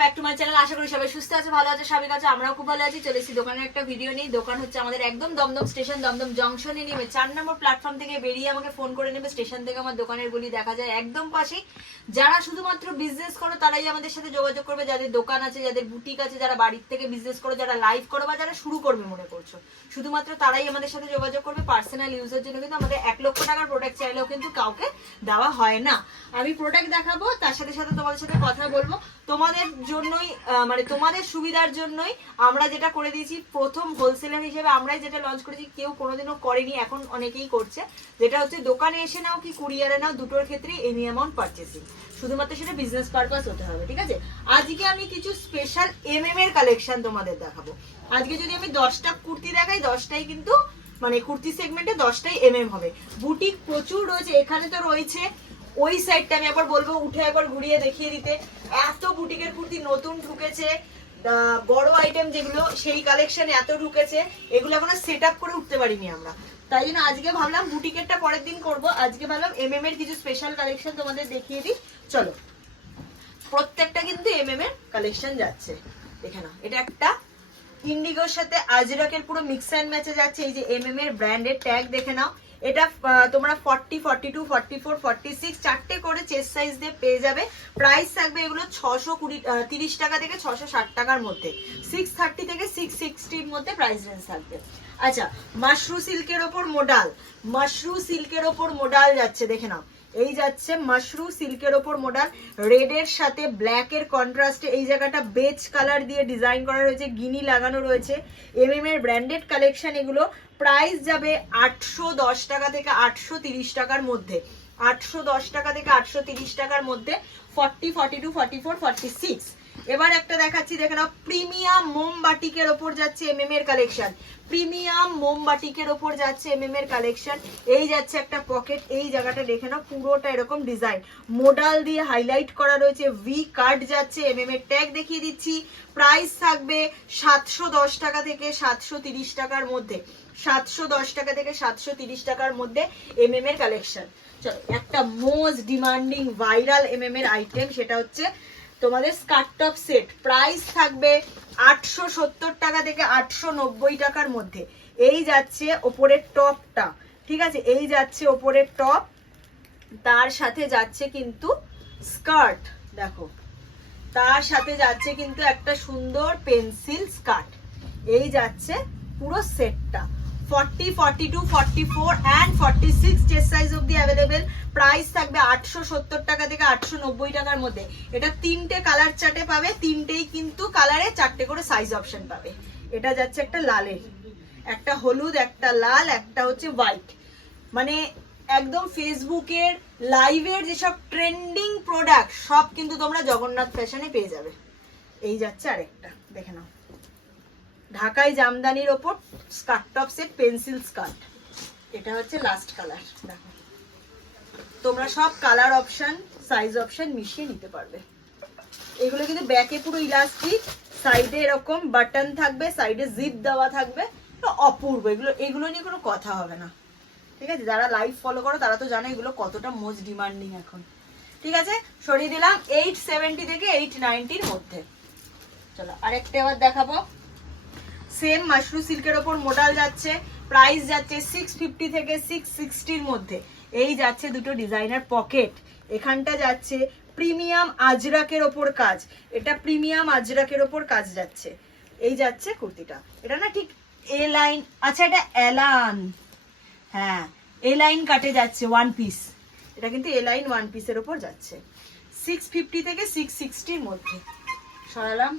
Back to my channel আশা করি সবাই সুস্থ আছে, ভালো আছে সবাই কাছে আমরাও খুব ভালো আছি। চলে এসেছি দোকানের একটা ভিডিও নিয়ে। দোকান হচ্ছে আমাদের একদম দমদম স্টেশন দমদম জংশনে নেমে। চার নম্বর প্ল্যাটফর্ম থেকে বেরিয়ে আমাকে ফোন করে নেবে। স্টেশন থেকে আমার দোকানের গুলি দেখা যায় একদম পাশেই। যারা শুধুমাত্র বিজনেস করো, তারাই আমাদের সাথে যোগাযোগ করবে। যাদের দোকান আছে, যাদের বুটিক আছে, যারা বাড়ির থেকে বিজনেস করো, যারা লাইভ করো বা যারা শুরু করবে, মনে করছ। শুধুমাত্র তারাই আমাদের সাথে যোগাযোগ করবে। পার্সোনাল ইউজের জন্য কিন্তু আমাদের এক লক্ষ টাকার প্রোডাক্ট চাইলেও কিন্তু কাউকে দেওয়া হয় না। আমি প্রোডাক্ট দেখাবো, তার সাথে সাথে তোমাদের সাথে কথা বলব। তোমাদের জন্যই মানে তোমাদের সুবিধার জন্যই আমরা যেটা করে দিয়েছি, প্রথম হোলসেলার হিসেবে আমরাই যেটা লঞ্চ করেছি, কেউ কোনোদিনও করেনি, এখন অনেকেই করছে। যেটা হচ্ছে, দোকানে এসে নাও কি কুরিয়ারে নাও, দুটোর ক্ষেত্রে এনি অ্যামাউন্ট পারচেসিং শুধুমাত্র সেটা বিজনেস পারপাস হতে হবে, ঠিক আছে? আজকে আমি কিছু স্পেশাল এম এম এর কালেকশন তোমাদের দেখাবো। আজকে যদি আমি দশটা কুর্তি দেখাই, দশটাই কিন্তু মানে কুর্তি সেগমেন্টে দশটাই এম এম হবে। বুটিক প্রচুর রয়েছে, এখানে তো রয়েছে ওই সাইডটা আমি আবার বলব, উঠে একবার ঘুরিয়ে দেখিয়ে দিতে। এত বুটিকের কুর্তি নতুন ঢুকেছে। বড় আইটেম যেগুলো, সেই কালেকশন এত ঢুকেছে। এগুলো এখনও সেট আপ করে উঠতে পারিনি আমরা। তাই জন্য আজকে ভাবলাম বুটিকেরটা পরের দিন করব। আজকে ভাবলাম এম এর কিছু স্পেশাল কালেকশন তোমাদের দেখিয়ে দিই। চলো। প্রত্যেকটা কিন্তু এম এর কালেকশন যাচ্ছে। দেখে নাও, এটা একটা। ইন্ডিগোর সাথে আজরাকের পুরো মিক্স অ্যান্ড ম্যাচে যাচ্ছে। এই যে এম এর ব্র্যান্ডের ট্যাগ দেখে নাও। এটা তোমরা forty forty two forty four forty six চারটে করে চেস্ট সাইজ দিয়ে পেয়ে যাবে। প্রাইস থাকবে এগুলো ছশো কুড়ি তিরিশ টাকা থেকে ছশো ষাট টাকার মধ্যে। সিক্স থার্টি থেকে সিক্স সিক্সটির মধ্যে প্রাইস রেঞ্জ থাকবে। আচ্ছা মাশরু সিল্কের ওপর মোডাল মাশরু সিল্কের ওপর মোডাল যাচ্ছে, দেখে নাও। এই যাচ্ছে মাশরু সিল্কের ওপর মডাল রেড এর সাথে ব্ল্যাক এর কন্ট্রাস্টে এই জায়গাটা বেজ কালার দিয়ে ডিজাইন করা রয়েছে, গিনি লাগানো রয়েছে। এম এম এর ব্র্যান্ডেড কালেকশন এগুলো প্রাইস যাবে আটশো দশ টাকা থেকে আটশো টাকার মধ্যে। আটশো দশ টাকা থেকে আটশো টাকার মধ্যে forty forty two forty four forty six এবার একটা দেখাচ্ছি, দেখে নাও প্রিমিয়াম মোমবাটিকের ওপর যাচ্ছে এমএম এর কালেকশন প্রিমিয়াম মোমবাটিকের ওপর যাচ্ছে এমএম এর কালেকশন এই যাচ্ছে একটা পকেট এই জায়গাটা দেখে নাও, পুরোটা এরকম ডিজাইন মোডাল দিয়ে হাইলাইট করা রয়েছে ভি কার্ড যাচ্ছে এমএম এর ট্যাগ দেখিয়ে দিচ্ছি। প্রাইস থাকবে সাতশো দশ টাকা থেকে সাতশো তিরিশ টাকার মধ্যে। সাতশো দশ টাকা থেকে সাতশো তিরিশ টাকার মধ্যে এমএম এর কালেকশন চলো, একটা মোস্ট ডিমান্ডিং ভাইরাল এমএম এর আইটেম সেটা হচ্ছে তোমাদের স্কার্ট টপ সেট। প্রাইস থাকবে আটশো সত্তর টাকা থেকে আটশো নব্বই টাকার মধ্যে। এই যাচ্ছে ওপরের টপটা, ঠিক আছে? এই যাচ্ছে ওপরের টপ, তার সাথে যাচ্ছে কিন্তু স্কার্ট, দেখো। তার সাথে যাচ্ছে কিন্তু একটা সুন্দর পেন্সিল স্কার্ট। এই যাচ্ছে পুরো সেটটা। Forty forty two forty four and forty six chest size অব্দি অ্যাভেলেবেল প্রাইস থাকবে আটশো সত্তর টাকা থেকে আটশো নব্বই টাকার মধ্যে। এটা তিনটে কালার চার্টে পাবে, তিনটেই কিন্তু কালারে চারটে করে সাইজ অপশন পাবে। এটা যাচ্ছে একটা লালের। একটা হলুদ, একটা লাল, একটা হচ্ছে হোয়াইট মানে একদম ফেসবুকের লাইভের যেসব ট্রেন্ডিং প্রোডাক্ট সব কিন্তু তোমরা জগন্নাথ ফ্যাশনে পেয়ে যাবে। এই যাচ্ছে আরেকটা। দেখে নাও। ঢাকাই জামদানির ওপর skirt top set pencil skirt. এটা হচ্ছে লাস্ট কালার দেখো। তোমরা সব কালার অপশন সাইজ অপশন মিশিয়ে নিতে পারবে। এগুলো কিন্তু ব্যাকে পুরো ইলাস্টিক সাইডে এরকম বাটন থাকবে সাইডে জিপ দেওয়া থাকবে অপূর্ব। এগুলো এগুলো নিয়ে কোনো কথা হবে না। ঠিক আছে? যারা লাইভ ফলো করো, তারা তো জানো এগুলো কতটা মোস্ট ডিমান্ডিং এখন। ঠিক আছে? সরিয়ে দিলাম এইট সেভেন্টি থেকে এইট নাইনটির মধ্যে। চলো, আরেকটা এবার দেখাবো। সেম মাশরু সিল্কের ওপর মোডাল যাচ্ছে প্রাইস যাচ্ছে সিক্স ফিফটি থেকে সিক্স সিক্সটির মধ্যে। এই যাচ্ছে দুটো ডিজাইনার পকেট এখানটা যাচ্ছে প্রিমিয়াম আজরাকের ওপর কাজ। এটা প্রিমিয়াম আজরাকের ওপর কাজ যাচ্ছে। এই যাচ্ছে কুর্তিটা। এটা না ঠিক এ লাইন আচ্ছা এটা এলান হ্যাঁ এ লাইন কাটে যাচ্ছে ওয়ান পিস এটা কিন্তু এ লাইন ওয়ান পিসের ওপর যাচ্ছে। সিক্স ফিফটি থেকে সিক্স সিক্সটির মধ্যে। সরালাম।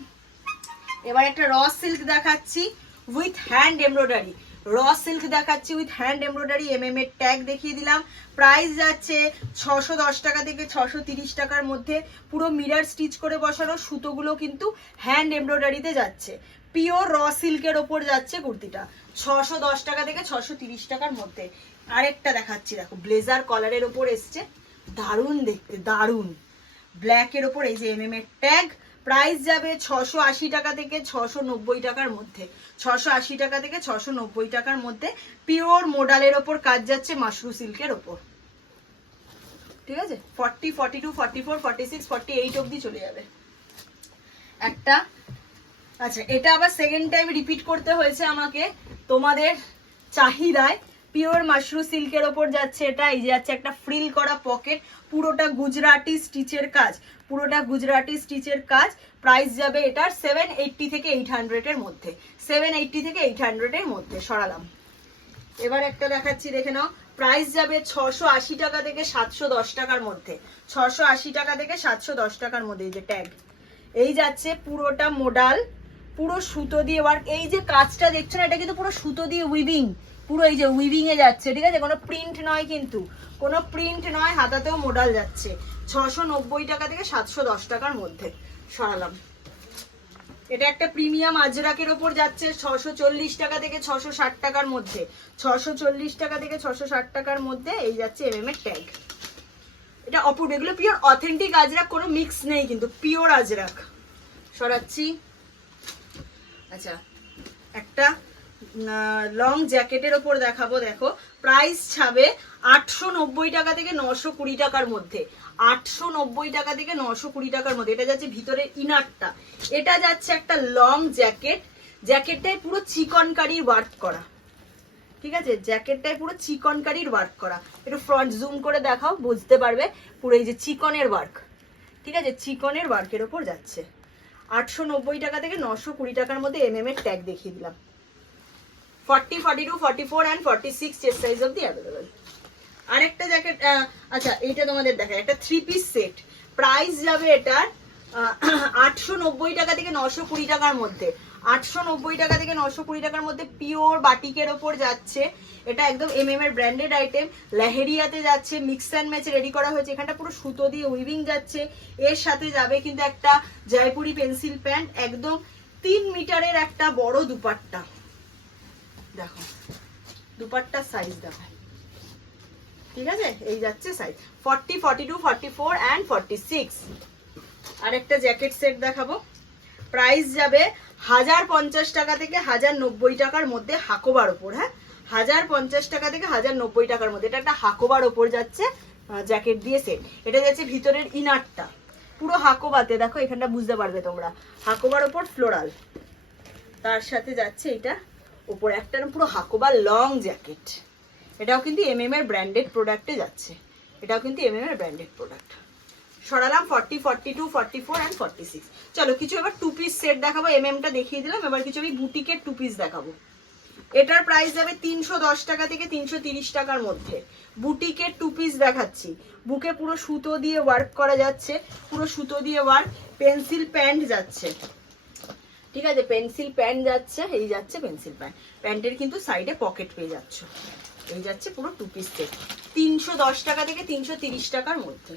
এবার একটা র সিল্ক দেখাচ্ছি with hand embroidery raw silk দেখাচ্ছি with hand embroidery M M এর ট্যাগ দেখিয়ে দিলাম। প্রাইস যাচ্ছে ছশো দশ টাকা থেকে ছশো তিরিশ টাকার মধ্যে। পুরো মিরার স্টিচ করে বসানো সুতোগুলো কিন্তু হ্যান্ড এমব্রয়ডারিতে যাচ্ছে। পিওর র সিল্কের ওপর যাচ্ছে কুর্তিটা। ছশো দশ টাকা থেকে ছশো তিরিশ টাকার মধ্যে। আরেকটা দেখাচ্ছি, দেখো ব্লেজার কলারের ওপর এসছে। দারুণ দেখতে, দারুণ। ব্ল্যাকের ওপর এই যে এম এম এর ট্যাগ প্রাইস যাবে ছশো আশি টাকা থেকে ছশো নব্বই টাকার মধ্যে। ছশো আশি টাকা থেকে ছশো নব্বই টাকার মধ্যে পিওর মোডালের ওপর কাজ যাচ্ছে মাশরু সিল্কের ওপর। ঠিক আছে? Forty forty two forty four forty six forty eight অব্দি চলে যাবে। একটা আচ্ছা এটা আবার সেকেন্ড টাইম রিপিট করতে হয়েছে আমাকে তোমাদের চাহিদায়। পিওর মাশরু সিল্কের ওপর যাচ্ছে এটা, এই যে যাচ্ছে একটা ফ্রিল করা পকেট, পুরোটা গুজরাটি স্টিচের কাজ, পুরোটা গুজরাটি স্টিচের কাজ, প্রাইস যাবে এটার সেভেন এইটটি থেকে এইট হান্ড্রেডের মধ্যে সেভেন এইটটি থেকে এইট হান্ড্রেডের মধ্যে, সরালাম। এবার একটা দেখাচ্ছি, দেখে নাও, প্রাইস যাবে ছশো আশি টাকা থেকে সাতশো দশ টাকার মধ্যে, ছশো আশি টাকা থেকে সাতশো দশ টাকার মধ্যে এই যে ট্যাগ এই যাচ্ছে পুরোটা মোডাল পুরো সুতো দিয়ে ওয়ার্ক এই যে কাজটা দেখছ না এটা কিন্তু পুরো সুতো দিয়ে উইভিং পুরো এই যে উইভিং এ যাচ্ছে, ঠিক আছে? কোনো প্রিন্ট নয় কিন্তু, কোনো প্রিন্ট নয়, হাতাতেও মোডাল যাচ্ছে। ছশো নব্বই টাকা থেকে সাতশো দশ টাকার মধ্যে। সরালাম। এটা একটা প্রিমিয়াম আজরাকের ওপর যাচ্ছে, ছশো চল্লিশ টাকা থেকে ছশো ষাট টাকার মধ্যে। ছশো চল্লিশ টাকা থেকে ছশো ষাট টাকার মধ্যে এই যাচ্ছে এম এম এর ট্যাগ এটা অপূর্ব, এগুলো পিওর অথেন্টিক আজরাক, কোনো মিক্স নেই কিন্তু পিওর আজরাক। সরাচ্ছি। আচ্ছা একটা লং জ্যাকেটের ওপর দেখাবো, দেখো। প্রাইস ছাবে আটশো নব্বই টাকা থেকে নশো কুড়ি টাকার মধ্যে। আটশো নব্বই টাকা থেকে নশো কুড়ি টাকার মধ্যে। এটা যাচ্ছে ভিতরে ইনারটা এটা যাচ্ছে একটা লং জ্যাকেট জ্যাকেটটায় পুরো চিকনকারির ওয়ার্ক করা। ঠিক আছে? জ্যাকেটটায় পুরো চিকনকারির ওয়ার্ক করা। একটু ফ্রন্ট জুম করে দেখাও, বুঝতে পারবে। পুরো এই যে চিকনের ওয়ার্ক ঠিক আছে? চিকনের ওয়ার্কের ওপর যাচ্ছে। আটশো নব্বই টাকা থেকে নশো কুড়ি টাকার মধ্যে এম এম এর ট্যাগ দেখিয়ে দিলাম। Forty forty two forty four and forty six chest size অব্দি অ্যাভেলেবেল আরেকটা জ্যাকেট আচ্ছা এইটা তোমাদের দেখা একটা থ্রি পিস সেট প্রাইস যাবে এটার আটশো নব্বই টাকা থেকে নশো কুড়ি টাকার মধ্যে। আটশো নব্বই টাকা থেকে নশো কুড়ি টাকার মধ্যে পিওর বাটিকের ওপর যাচ্ছে। এটা একদম এম এম এর ব্র্যান্ডেড আইটেম লেহেরিয়াতে যাচ্ছে মিক্স অ্যান্ড ম্যাচ রেডি করা হয়েছে। এখানটা পুরো সুতো দিয়ে উইভিং যাচ্ছে। এর সাথে যাবে কিন্তু একটা জয়পুরি পেন্সিল প্যান্ট একদম তিন মিটারের একটা বড় দুপাট্টা। দেখো, দুপাট্টার সাইজ দেখো। ঠিক আছে? এই যাচ্ছে size forty forty two forty four and forty six আরেকটা জ্যাকেট সেট দেখাবো। প্রাইস যাবে হাজার পঞ্চাশ টাকা থেকে হাজার নব্বই টাকার মধ্যে হাকোবার ওপর হ্যাঁ? হাজার পঞ্চাশ টাকা থেকে হাজার নব্বই টাকার মধ্যে। এটা একটা হাকোবার ওপর যাচ্ছে জ্যাকেট দিয়ে সেট এটা যাচ্ছে ভিতরের ইনারটা পুরো হাকোবাতে, দেখো, এখানটা বুঝতে পারবে তোমরা। হাকোবার ওপর ফ্লোরাল তার সাথে যাচ্ছে এটা ওপর। একটা পুরো হাকোবার লং জ্যাকেট এটাও কিন্তু এম এম এর ব্র্যান্ডেড প্রোডাক্টে যাচ্ছে। এটাও কিন্তু এম এম এর branded product সরালাম forty forty two forty four and forty six চলো, কিছু এবার টু পিস সেট দেখাবো এম এমটা দেখিয়ে দিলাম, এবার কিছু আমি বুটিকের টু পিস দেখাবো। এটার প্রাইস যাবে তিনশো দশ টাকা থেকে তিনশো তিরিশ টাকার মধ্যে। বুটিকের টু পিস দেখাচ্ছি। বুকে পুরো সুতো দিয়ে ওয়ার্ক করা যাচ্ছে, পুরো সুতো দিয়ে ওয়ার্ক পেন্সিল প্যান্ট যাচ্ছে। ঠিক আছে পেন্সিল প্যান্ট যাচ্ছে, এই যাচ্ছে পেন্সিল প্যান্ট প্যান্টের কিন্তু সাইডে পকেট পেয়ে যাচ্ছ। এই যাচ্ছে পুরো টু পিস সেট তিনশো দশ টাকা থেকে তিনশো তিরিশ টাকার মধ্যে।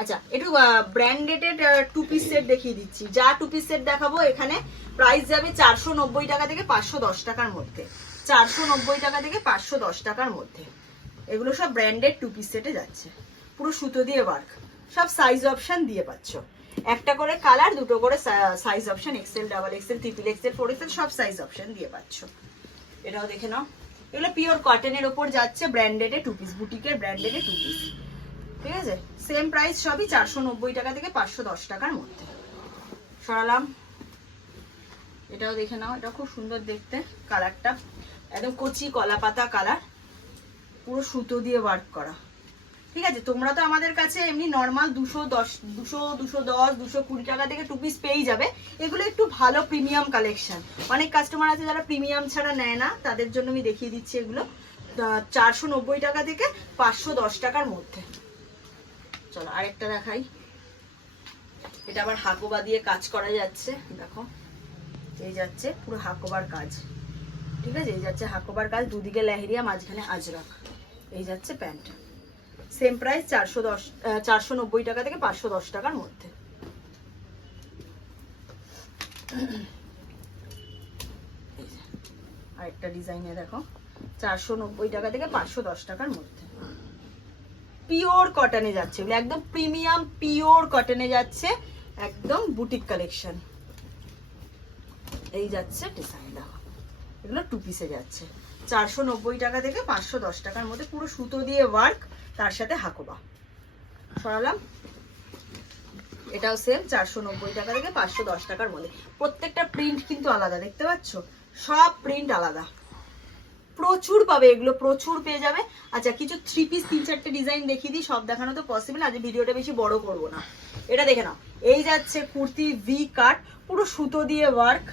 আচ্ছা একটু ব্র্যান্ডেডেড টু পিস সেট দেখিয়ে দিচ্ছি। যা টু পিস সেট দেখাবো, এখানে প্রাইস যাবে চারশো নব্বই টাকা থেকে পাঁচশো দশ টাকার মধ্যে। চারশো নব্বই টাকা থেকে পাঁচশো দশ টাকার মধ্যে। এগুলো সব ব্র্যান্ডেড টু পিস সেটে যাচ্ছে। পুরো সুতো দিয়ে ওয়ার্ক সব সাইজ অপশন দিয়ে পাচ্ছ। একটা করে কালার দুটো করে size option XL double XL triple XL four XL সব সাইজ অপশন দিয়ে পাচ্ছ। এটাও দেখে নাও। এগুলো পিওর কটনের ওপর যাচ্ছে ব্র্যান্ডেডে টু পিস বুটিকের ব্র্যান্ডেডে টু পিস ঠিক আছে? সেম প্রাইস সবই চারশো নব্বই টাকা থেকে পাঁচশো দশ টাকার মধ্যে। সরালাম। এটাও দেখে নাও, এটা খুব সুন্দর দেখতে কালারটা একদম কচি কলা পাতা কালার পুরো সুতো দিয়ে ওয়ার্ক করা। ঠিক আছে? তোমরা তো আমাদের কাছে এমনি নর্মাল দুশো দশ, দুশো দুশো দশ, দুশো কুড়ি টাকা থেকে টু পিস পেয়েই যাবে। এগুলো একটু ভালো প্রিমিয়াম কালেকশন অনেক কাস্টমার আছে যারা প্রিমিয়াম ছাড়া নেয় না, তাদের জন্য আমি দেখিয়ে দিচ্ছি এগুলো। চারশো নব্বই টাকা থেকে পাঁচশো দশ টাকার মধ্যে। চলো, আরেকটা দেখাই। এটা আবার হাকোবা দিয়ে কাজ করা যাচ্ছে, দেখো। এই যাচ্ছে পুরো হাকোবার কাজ। ঠিক আছে? এই যাচ্ছে হাকোবার কাজ, দুদিকে লেহেরিয়া, মাঝখানে আজরাক। এই যাচ্ছে প্যান্ট। সেম প্রাইস চারশো দশ চারশো নব্বই টাকা থেকে পাঁচশো দশ টাকার মধ্যে। আরেকটা ডিজাইনে দেখো, চারশো নব্বই টাকা থেকে পাঁচশো দশ টাকার মধ্যে। পিওর কটনে যাচ্ছে একদম প্রিমিয়াম পিওর কটনে যাচ্ছে, একদম বুটিক কালেকশন। এই যাচ্ছে ডিজাইন দেখো এগুলো টু পিসে যাচ্ছে। চারশো নব্বই টাকা থেকে পাঁচশো দশ টাকার মধ্যে পুরো সুতো দিয়ে ওয়ার্ক তার সাথে হাকোবা। সরালাম। এটাও সেম চারশো নব্বই টাকা থেকে পাঁচশো দশ টাকার মধ্যে। প্রত্যেকটা প্রিন্ট কিন্তু আলাদা, দেখতে পাচ্ছ? সব প্রিন্ট আলাদা। প্রচুর পাবে এগুলো প্রচুর পেয়ে যাবে। আচ্ছা কিছু থ্রি পিস তিন চারটে ডিজাইন দেখিয়ে দিই, সব দেখানো তো পসিবল আজ ভিডিওটা বেশি বড় করব না। এটা দেখে নাও। এই যাচ্ছে কুর্তি ভি কাট পুরো সুতো দিয়ে ওয়ার্ক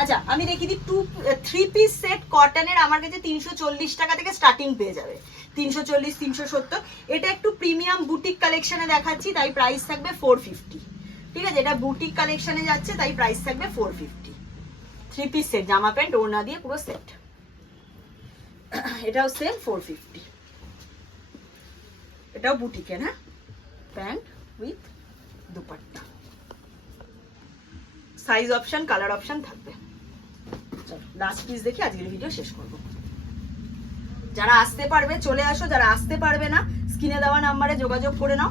আচ্ছা আমি দেখিয়ে দিই টু থ্রি পিস সেট কটনের আমার কাছে তিনশো চল্লিশ টাকা থেকে স্টার্টিং পেয়ে যাবে। তিনশো চল্লিশ, তিনশো সত্তর। এটা একটু প্রিমিয়াম বুটিক কালেকশনে দেখাচ্ছি, তাই প্রাইস থাকবে ফোর ফিফটি ঠিক আছে, এটা বুটিক কালেকশনে যাচ্ছে, তাই প্রাইস থাকবে four fifty three piece set জামা প্যান্ট, ওড়না দিয়ে পুরো সেট এটাও সেম ফোর ফিফটি এটাও বুটিকে না pant with dupatta. Size option colour option থাকবে। চলো লাস্ট পিস দেখি আজকের ভিডিও শেষ করব। যারা আসতে পারবে, চলে আসো, যারা আসতে পারবে না স্ক্রিনে দেওয়া নাম্বারে যোগাযোগ করে নাও।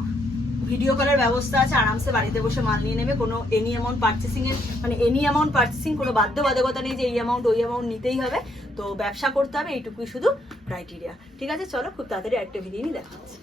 ভিডিও কলের ব্যবস্থা আছে, আরামসে বাড়িতে বসে মাল নিয়ে নেবে, কোনো এনি অ্যামাউন্ট পার্চেসিং এর মানে এনি অ্যামাউন্ট পার্চেসিং কোনো বাধ্যবাধকতা নেই যে এই অ্যামাউন্ট ওই অ্যামাউন্ট নিতেই হবে। তো ব্যবসা করতে হবে, এইটুকুই শুধু ক্রাইটেরিয়া ঠিক আছে, চলো খুব তাড়াতাড়ি একটা ভিডিও নিয়ে দেখা হচ্ছে।